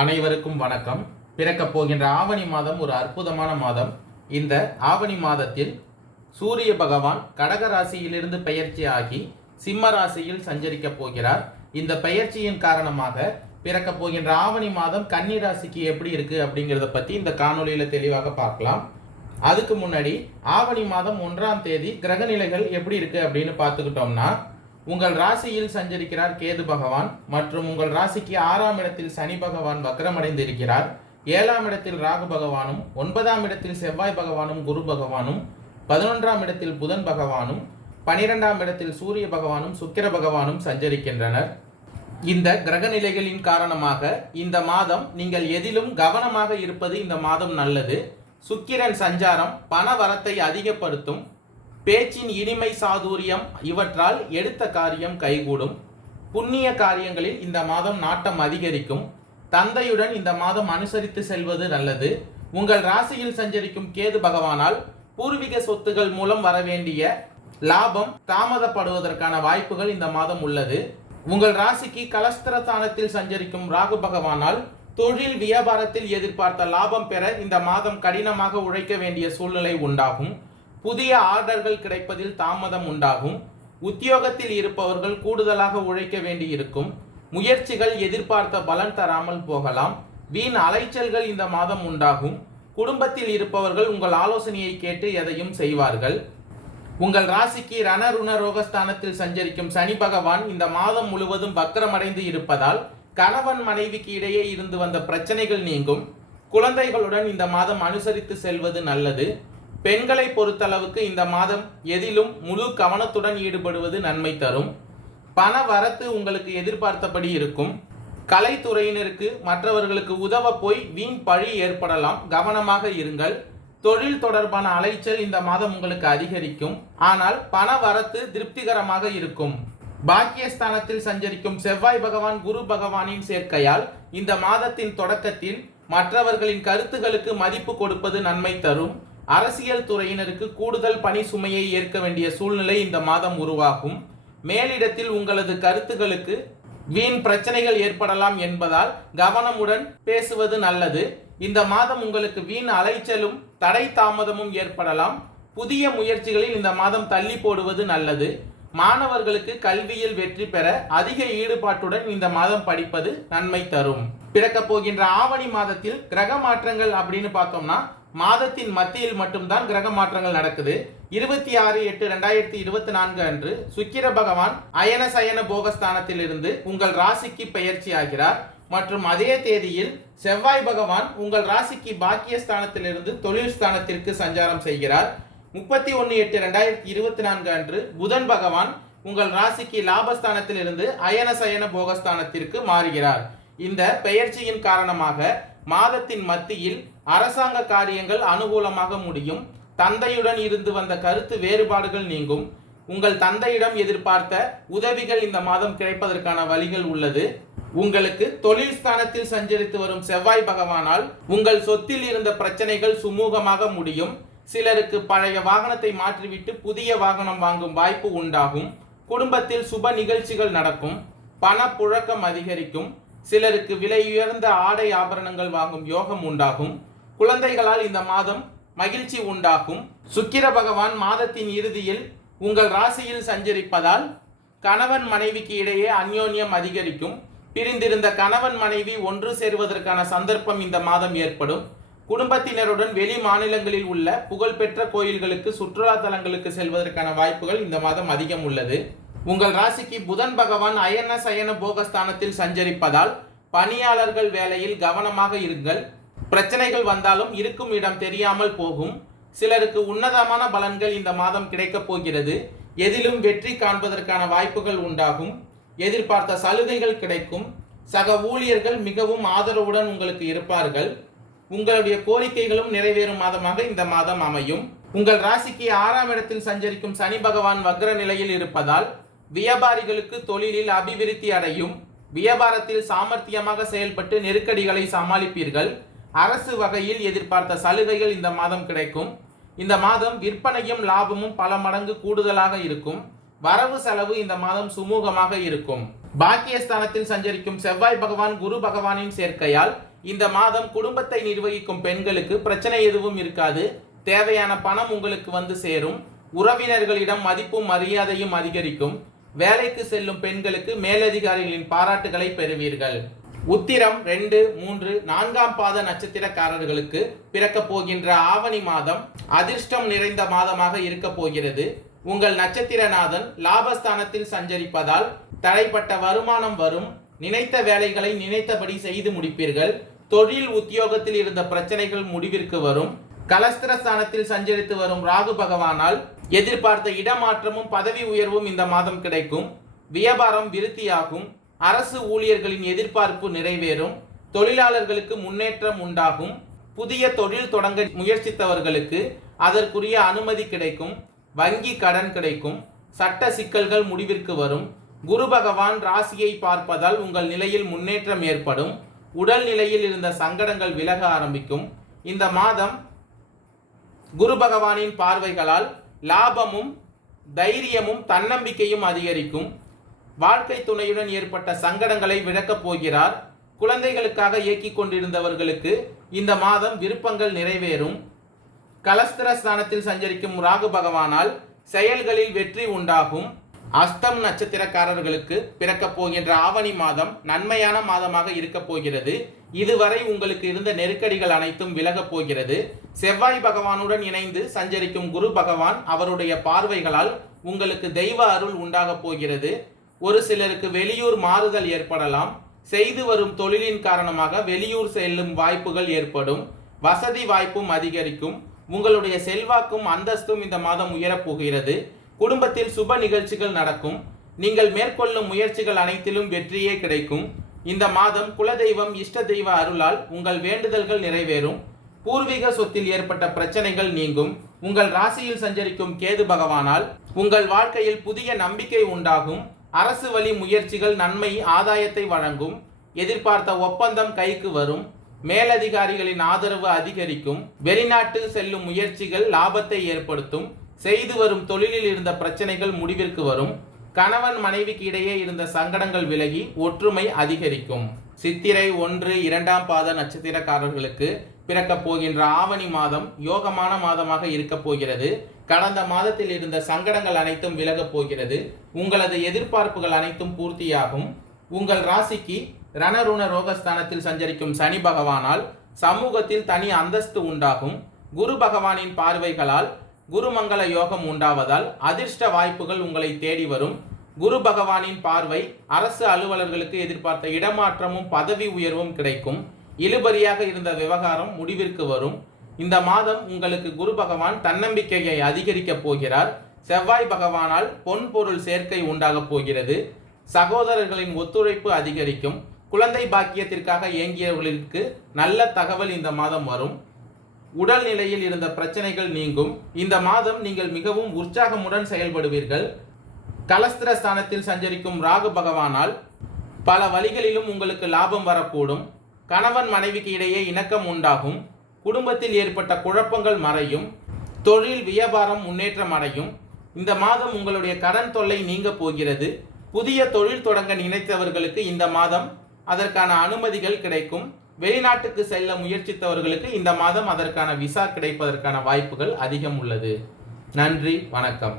அனைவருக்கும் வணக்கம். பிறக்கப் போகின்ற ஆவணி மாதம் ஒரு அற்புதமான மாதம். இந்த ஆவணி மாதத்தில் சூரிய பகவான் கடக ராசியிலிருந்து பெயர்ச்சியாகி சிம்ம ராசியில் சஞ்சரிக்கப் போகிறார். இந்த பெயர்ச்சியின் காரணமாக பிறக்கப் போகின்ற ஆவணி மாதம் கன்னி ராசிக்கு எப்படி இருக்கு அப்படிங்கிறத பற்றி இந்த காணொலியில் தெளிவாக பார்க்கலாம். அதுக்கு முன்னாடி ஆவணி மாதம் 1ஆம் தேதி கிரகநிலைகள் எப்படி இருக்கு அப்படின்னு பார்த்துக்கிட்டோம்னா, உங்கள் ராசியில் சஞ்சரிக்கிறார் கேது பகவான் மற்றும் உங்கள் ராசிக்கு 6ஆம் இடத்தில் சனி பகவான் வக்ரமடைந்து இருக்கிறார். 7ஆம் இடத்தில் ராகு பகவானும் 9ஆம் இடத்தில் செவ்வாய் பகவானும் குரு பகவானும் 11ஆம் இடத்தில் புதன் பகவானும் 12ஆம் இடத்தில் சூரிய பகவானும் சுக்கிர பகவானும் சஞ்சரிக்கின்றனர். இந்த கிரகநிலைகளின் காரணமாக இந்த மாதம் நீங்கள் எதிலும் கவனமாக இருப்பது இந்த மாதம் நல்லது. சுக்கிரன் சஞ்சாரம் பண வரத்தை அதிகப்படுத்தும். பேச்சின் இனிமை சாதுரியம் இவற்றால் எடுத்த காரியம் கைகூடும். புண்ணிய காரியங்களில் இந்த மாதம் நாட்டம் அதிகரிக்கும். தந்தையுடன் இந்த மாதம் அனுசரித்து செல்வது நல்லது. உங்கள் ராசியில் சஞ்சரிக்கும் கேது பகவானால் பூர்வீக சொத்துகள் மூலம் வரவேண்டிய லாபம் தாமதப்படுவதற்கான வாய்ப்புகள் இந்த மாதம் உள்ளது. உங்கள் ராசிக்கு கலஸ்திரஸ்தானத்தில் சஞ்சரிக்கும் ராகு பகவானால் தொழில் வியாபாரத்தில் எதிர்பார்த்த லாபம் பெற இந்த மாதம் கடினமாக உழைக்க வேண்டிய சூழ்நிலை உண்டாகும். புதிய ஆர்டர்கள் கிடைப்பதில் தாமதம் உண்டாகும். உத்தியோகத்தில் இருப்பவர்கள் கூடுதலாக உழைக்க வேண்டி இருக்கும். முயற்சிகள் எதிர்பார்த்த பலன் தராமல் போகலாம். வீண் அலைச்சல்கள் இந்த மாதம் உண்டாகும். குடும்பத்தில் இருப்பவர்கள் உங்கள் ஆலோசனையை கேட்டு எதையும் செய்வார்கள். உங்கள் ராசிக்கு ரணருண ரோகஸ்தானத்தில் சஞ்சரிக்கும் சனி பகவான் இந்த மாதம் முழுவதும் வக்ரமடைந்து இருப்பதால் கணவன் மனைவிக்கு இடையே இருந்து வந்த பிரச்சனைகள் நீங்கும். குழந்தைகளுடன் இந்த மாதம் அனுசரித்து செல்வது நல்லது. பெண்களை பொறுத்தளவுக்கு இந்த மாதம் எதிலும் முழு கவனத்துடன் ஈடுபடுவது நன்மை தரும். பண வரத்து உங்களுக்கு எதிர்பார்த்தபடி இருக்கும். கலைத்துறையினருக்கு மற்றவர்களுக்கு உதவ போய் வீண் பழி ஏற்படலாம், கவனமாக இருங்கள். தொழில் தொடர்பான அலைச்சல் இந்த மாதம் உங்களுக்கு அதிகரிக்கும். ஆனால் பண வரத்து திருப்திகரமாக இருக்கும். பாக்கியஸ்தானத்தில் சஞ்சரிக்கும் செவ்வாய் பகவான் குரு பகவானின் சேர்க்கையால் இந்த மாதத்தின் தொடக்கத்தில் மற்றவர்களின் கருத்துகளுக்கு மதிப்பு கொடுப்பது நன்மை தரும். அரசியல் துறையினருக்கு கூடுதல் பணி சுமையை ஏற்க வேண்டிய சூழ்நிலை இந்த மாதம் உருவாகும். மேலிடத்தில் உங்களது கருத்துகளுக்கு வீண் பிரச்சனைகள் ஏற்படலாம் என்பதால் கவனமுடன் பேசுவது நல்லது. இந்த மாதம் உங்களுக்கு வீண் அலைச்சலும் தடை தாமதமும் ஏற்படலாம். புதிய முயற்சிகளில் இந்த மாதம் தள்ளி போடுவது நல்லது. மாணவர்களுக்கு கல்வியில் வெற்றி பெற அதிக ஈடுபாட்டுடன் இந்த மாதம் படிப்பது நன்மை தரும். பிறக்கப் போகின்ற ஆவணி மாதத்தில் கிரக மாற்றங்கள் அப்படின்னு பார்த்தோம்னா, மாதத்தின் மத்தியில் மட்டும்தான் கிரக மாற்றங்கள் நடக்குது. 26/8/2024 அன்று சுக்கிர பகவான் அயன சயன போகஸ்தானத்தில் இருந்து உங்கள் ராசிக்கு பெயர்ச்சி ஆகிறார். மற்றும் அதே தேதியில் செவ்வாய் பகவான் உங்கள் ராசிக்கு பாக்கியஸ்தானத்திலிருந்து தொழில் ஸ்தானத்திற்கு சஞ்சாரம் செய்கிறார். 31/8/2024 அன்று புதன் பகவான் உங்கள் ராசிக்கு லாபஸ்தானத்தில் இருந்து அயன சயன போகஸ்தானத்திற்கு மாறுகிறார். இந்த பெயர்ச்சியின் காரணமாக மாதத்தின் மத்தியில் அரசாங்க காரியங்கள் அனுகூலமாக முடியும். தந்தையுடன் இருந்து வந்த கருத்து வேறுபாடுகள் நீங்கும். உங்கள் தந்தையிடம் எதிர்பார்த்த உதவிகள் இந்த மாதம் கிடைப்பதற்கான வழிகள் உள்ளது. உங்களுக்கு தொழில் ஸ்தானத்தில் சஞ்சரித்து வரும் செவ்வாய் பகவானால் உங்கள் சொத்தில் இருந்த பிரச்சனைகள் சுமூகமாக முடியும். சிலருக்கு பழைய வாகனத்தை மாற்றிவிட்டு புதிய வாகனம் வாங்கும் வாய்ப்பு உண்டாகும். குடும்பத்தில் சுப நிகழ்ச்சிகள் நடக்கும். பண புழக்கம் அதிகரிக்கும். சிலருக்கு விலையுயர்ந்த ஆடை ஆபரணங்கள் வாங்கும் யோகம் உண்டாகும். குழந்தைகளால் இந்த மாதம் மகிழ்ச்சி உண்டாகும். சுக்கிர பகவான் மாதத்தின் இறுதியில் உங்கள் ராசியில் சஞ்சரிப்பதால் கணவன் மனைவிக்கு இடையே அந்யோன்யம் அதிகரிக்கும். பிரிந்திருந்த கணவன் மனைவி ஒன்று சேர்வதற்கான சந்தர்ப்பம் இந்த மாதம் ஏற்படும். குடும்பத்தினருடன் வெளி மாநிலங்களில் உள்ள புகழ்பெற்ற கோயில்களுக்கு சுற்றுலா தலங்களுக்கு செல்வதற்கான வாய்ப்புகள் இந்த மாதம் அதிகம் உள்ளது. உங்கள் ராசிக்கு புதன் பகவான் அயன சயன போகஸ்தானத்தில் சஞ்சரிப்பதால் பணியாளர்கள் வேலையில் கவனமாக இருங்கள். பிரச்சனைகள் வந்தாலும் இருக்கும் இடம் தெரியாமல் போகும். சிலருக்கு உன்னதமான பலன்கள் இந்த மாதம் கிடைக்கப் போகிறது. எதிலும் வெற்றி காண்பதற்கான வாய்ப்புகள் உண்டாகும். எதிர்பார்த்த சலுகைகள் கிடைக்கும். சக ஊழியர்கள் மிகவும் ஆதரவுடன் உங்களுக்கு இருப்பார்கள். உங்களுடைய கோரிக்கைகளும் நிறைவேறும் மாதமாக இந்த மாதம் அமையும். உங்கள் ராசிக்கு 6ஆம் இடத்தில் சஞ்சரிக்கும் சனி பகவான் வக்ர நிலையில் இருப்பதால் வியாபாரிகளுக்கு தொழிலில் அபிவிருத்தி அடையும். வியாபாரத்தில் சாமர்த்தியமாக செயல்பட்டு நெருக்கடிகளை சமாளிப்பீர்கள். அரசு வகையில் எதிர்பார்த்த சலுகைகள் இந்த மாதம் கிடைக்கும். இந்த மாதம் விற்பனையும் லாபமும் பல மடங்கு கூடுதலாக இருக்கும். வரவு செலவு இந்த மாதம் சுமூகமாக இருக்கும். பாக்கியஸ்தானத்தில் சஞ்சரிக்கும் செவ்வாய் பகவான் குரு பகவானின் சேர்க்கையால் இந்த மாதம் குடும்பத்தை நிர்வகிக்கும் பெண்களுக்கு பிரச்சனை எதுவும் இருக்காது. தேவையான பணம் உங்களுக்கு வந்து சேரும். உறவினர்களிடம் மதிப்பும் மரியாதையும் அதிகரிக்கும். வேலைக்கு செல்லும் பெண்களுக்கு மேலதிகாரிகளின் பாராட்டுகளை பெறுவீர்கள். உத்திரம் 2, 3, 4ஆம் பாத நட்சத்திரக்காரர்களுக்கு பிறக்க போகின்ற ஆவணி மாதம் அதிர்ஷ்டம் நிறைந்த மாதமாக இருக்க போகிறது. உங்கள் நட்சத்திரநாதன் லாபஸ்தானத்தில் சஞ்சரிப்பதால் தடைப்பட்ட வருமானம் வரும். நினைத்த வேலைகளை நினைத்தபடி செய்து முடிப்பீர்கள். தொழில் உத்தியோகத்தில் இருந்த பிரச்சனைகள் முடிவிற்கு வரும். கலஸ்திரஸ்தானத்தில் சஞ்சரித்து வரும் ராகு பகவானால் எதிர்பார்த்த இடமாற்றமும் பதவி உயர்வும் இந்த மாதம் கிடைக்கும். வியாபாரம் விருத்தியாகும். அரசு ஊழியர்களின் எதிர்பார்ப்பு நிறைவேறும். தொழிலாளர்களுக்கு முன்னேற்றம் உண்டாகும். புதிய தொழில் தொடங்க முயற்சித்தவர்களுக்கு அதற்குரிய அனுமதி கிடைக்கும். வங்கி கடன் கிடைக்கும். சட்ட சிக்கல்கள் முடிவிற்கு வரும். குரு பகவான் ராசியை பார்ப்பதால் உங்கள் நிலையில் முன்னேற்றம் ஏற்படும். உடல் நிலையில் இருந்த சங்கடங்கள் விலக ஆரம்பிக்கும். இந்த மாதம் குரு பகவானின் பார்வைகளால் லாபமும் தைரியமும் தன்னம்பிக்கையும் அதிகரிக்கும். வாழ்க்கை துணையுடன் ஏற்பட்ட சங்கடங்களை விளக்கப் போகிறார். குழந்தைகளுக்காக இயக்கிக் கொண்டிருந்தவர்களுக்கு இந்த மாதம் விருப்பங்கள் நிறைவேறும். கலஸ்திரஸ்தானத்தில் சஞ்சரிக்கும் ராகு பகவானால் செயல்களில் வெற்றி உண்டாகும். அஸ்தம் நட்சத்திரக்காரர்களுக்கு பிறக்க போகின்ற ஆவணி மாதம் நன்மையான மாதமாக இருக்க போகிறது. இதுவரை உங்களுக்கு இருந்த நெருக்கடிகள் அனைத்தும் விலகப் போகிறது. செவ்வாய் பகவானுடன் இணைந்து சஞ்சரிக்கும் குரு பகவான் அவருடைய பார்வைகளால் உங்களுக்கு தெய்வ அருள் உண்டாக போகிறது. ஒரு சிலருக்கு வெளியூர் மாறுதல் ஏற்படலாம். செய்து வரும் தொழிலின் காரணமாக வெளியூர் செல்லும் வாய்ப்புகள் ஏற்படும். வசதி வாய்ப்பும் அதிகரிக்கும். உங்களுடைய செல்வாக்கும் அந்தஸ்தும் இந்த மாதம் உயரப்போகிறது. குடும்பத்தில் சுப நிகழ்ச்சிகள் நடக்கும். நீங்கள் மேற்கொள்ளும் முயற்சிகள் அனைத்திலும் வெற்றியே கிடைக்கும். இந்த மாதம் குலதெய்வம் இஷ்ட தெய்வ அருளால் உங்கள் வேண்டுதல்கள் நிறைவேறும். பூர்வீக சொத்தில் ஏற்பட்ட பிரச்சனைகள் நீங்கும். உங்கள் ராசியில் சஞ்சரிக்கும் கேது பகவானால் உங்கள் வாழ்க்கையில் புதிய நம்பிக்கை உண்டாகும். அரசு வழி முயற்சிகள் நன்மை ஆதாயத்தை வழங்கும். எதிர்பார்த்த ஒப்பந்தம் கைக்கு வரும். மேலதிகாரிகளின் ஆதரவு அதிகரிக்கும். வெளிநாட்டு செல்லும் முயற்சிகள் லாபத்தை ஏற்படுத்தும். செய்து வரும் தொழிலில் இருந்த பிரச்சனைகள் முடிவிற்கு வரும். கணவன் மனைவிக்கு இடையே இருந்த சங்கடங்கள் விலகி ஒற்றுமை அதிகரிக்கும். சித்திரை 1, 2ஆம் பாத நட்சத்திரக்காரர்களுக்கு பிறக்க போகின்ற ஆவணி மாதம் யோகமான மாதமாக இருக்க போகிறது. கடந்த மாதத்தில் இருந்த சங்கடங்கள் அனைத்தும் விலகப் போகிறது. உங்களது எதிர்பார்ப்புகள் அனைத்தும் பூர்த்தியாகும். உங்கள் ராசிக்கு ரணருண ரோகஸ்தானத்தில் சஞ்சரிக்கும் சனி பகவானால் சமூகத்தில் தனி அந்தஸ்து உண்டாகும். குரு பகவானின் பார்வைகளால் குருமங்கள யோகம் உண்டாவதால் அதிர்ஷ்ட வாய்ப்புகள் உங்களை தேடி வரும். குரு பகவானின் பார்வை அரசு அலுவலர்களுக்கு எதிர்பார்த்த இடமாற்றமும் பதவி உயர்வும் கிடைக்கும். இழுபறியாக இருந்த விவகாரம் முடிவிற்கு வரும். இந்த மாதம் உங்களுக்கு குரு பகவான் தன்னம்பிக்கையை அதிகரிக்கப் போகிறார். செவ்வாய் பகவானால் பொன் பொருள் சேர்க்கை உண்டாகப் போகிறது. சகோதரர்களின் ஒத்துழைப்பு அதிகரிக்கும். குழந்தை பாக்கியத்திற்காக இயங்கியவர்களுக்கு நல்ல தகவல் இந்த மாதம் வரும். உடல் நிலையில் இருந்த பிரச்சனைகள் நீங்கும். இந்த மாதம் நீங்கள் மிகவும் உற்சாகமுடன் செயல்படுவீர்கள். கலஸ்திரஸ்தானத்தில் சஞ்சரிக்கும் ராகு பகவானால் பல வழிகளிலும் உங்களுக்கு லாபம் வரக்கூடும். கணவன் மனைவிக்கு இடையே இணக்கம் உண்டாகும். குடும்பத்தில் ஏற்பட்ட குழப்பங்கள் மறையும். தொழில் வியாபாரம் முன்னேற்றம் அடையும். இந்த மாதம் உங்களுடைய கடன் தொல்லை நீங்க போகிறது. புதிய தொழில் தொடங்க நினைத்தவர்களுக்கு இந்த மாதம் அதற்கான அனுமதிகள் கிடைக்கும். வெளிநாட்டுக்கு செல்ல முயற்சித்தவர்களுக்கு இந்த மாதம் அதற்கான விசா கிடைப்பதற்கான வாய்ப்புகள் அதிகம் உள்ளது. நன்றி, வணக்கம்.